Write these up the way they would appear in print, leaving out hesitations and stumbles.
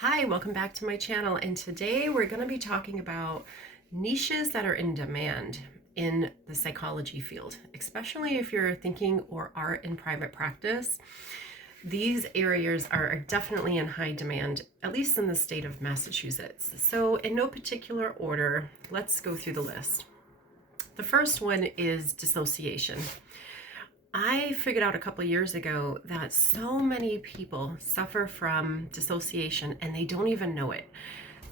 Hi, welcome back to my channel, and today we're going to be talking about niches that are in demand in the psychology field, especially if you're thinking or are in private practice. These areas are definitely in high demand, at least in the state of Massachusetts. So in no particular order, let's go through the list. The first one is dissociation. I figured out a couple of years ago that so many people suffer from dissociation and they don't even know it.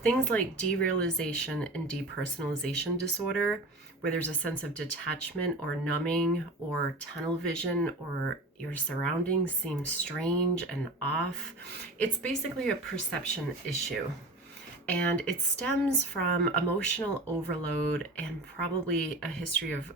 Things like derealization and depersonalization disorder, where there's a sense of detachment or numbing or tunnel vision, or your surroundings seem strange and off. It's basically a perception issue. And it stems from emotional overload and probably a history of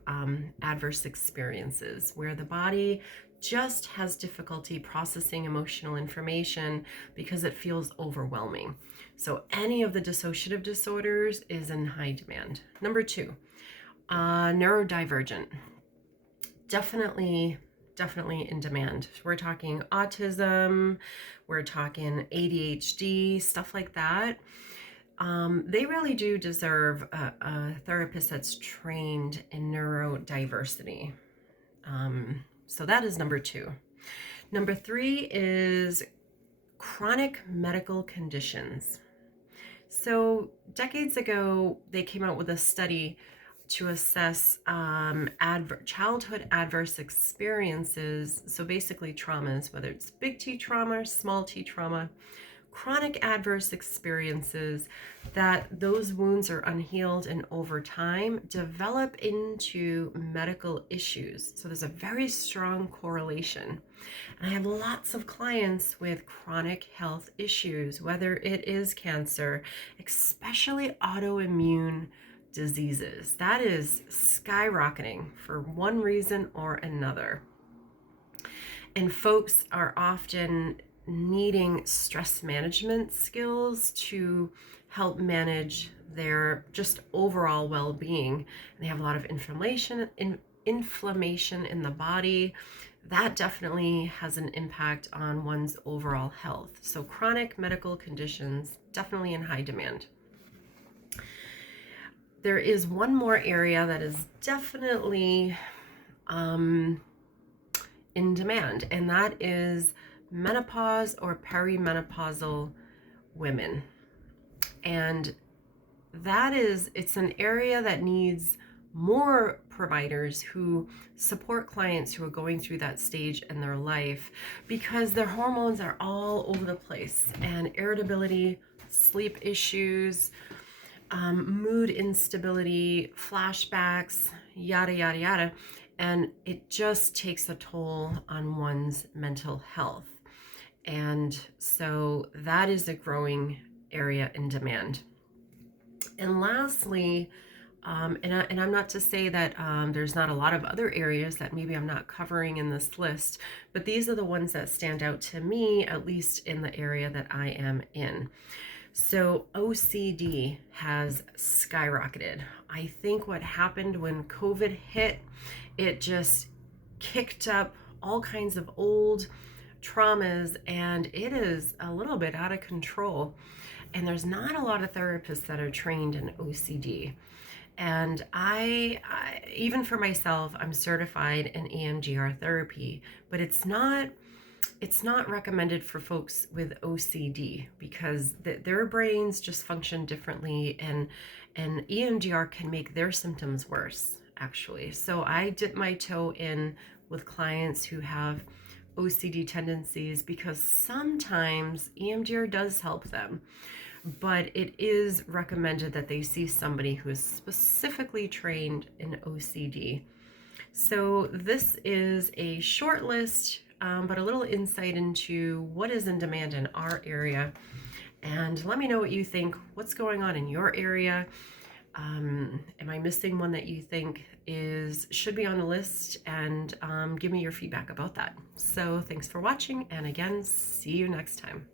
adverse experiences where the body just has difficulty processing emotional information because it feels overwhelming. So any of the dissociative disorders is in high demand. Number two, neurodivergent. Definitely in demand. We're talking autism, we're talking ADHD, stuff like that. They really do deserve a therapist that's trained in neurodiversity. So that is number two. Number three is chronic medical conditions. So decades ago, they came out with a study to assess childhood adverse experiences. So basically traumas, whether it's big T trauma, small t trauma, chronic adverse experiences, that those wounds are unhealed and over time develop into medical issues. So there's a very strong correlation. And I have lots of clients with chronic health issues, whether it is cancer, especially autoimmune diseases. That is skyrocketing for one reason or another. And folks are often needing stress management skills to help manage their just overall well-being. And they have a lot of inflammation in the body. That definitely has an impact on one's overall health. So chronic medical conditions, definitely in high demand. There is one more area that is definitely in demand, and that is menopause or perimenopausal women. And it's an area that needs more providers who support clients who are going through that stage in their life, because their hormones are all over the place, and irritability, sleep issues, mood instability, flashbacks, yada, yada, yada. And it just takes a toll on one's mental health. And so that is a growing area in demand. And lastly, and I'm not to say that there's not a lot of other areas that maybe I'm not covering in this list, but these are the ones that stand out to me, at least in the area that I am in. So OCD has skyrocketed. I think what happened when COVID hit, it just kicked up all kinds of old traumas, and it is a little bit out of control. And there's not a lot of therapists that are trained in OCD. And I even for myself, I'm certified in EMDR therapy, but it's not recommended for folks with OCD because their brains just function differently, and EMDR can make their symptoms worse, actually. So I dip my toe in with clients who have OCD tendencies because sometimes EMDR does help them, but it is recommended that they see somebody who is specifically trained in OCD. So this is a short list, but a little insight into what is in demand in our area. And let me know what you think. What's going on in your area? Am I missing one that you think should be on the list? And give me your feedback about that. So thanks for watching. And again, see you next time.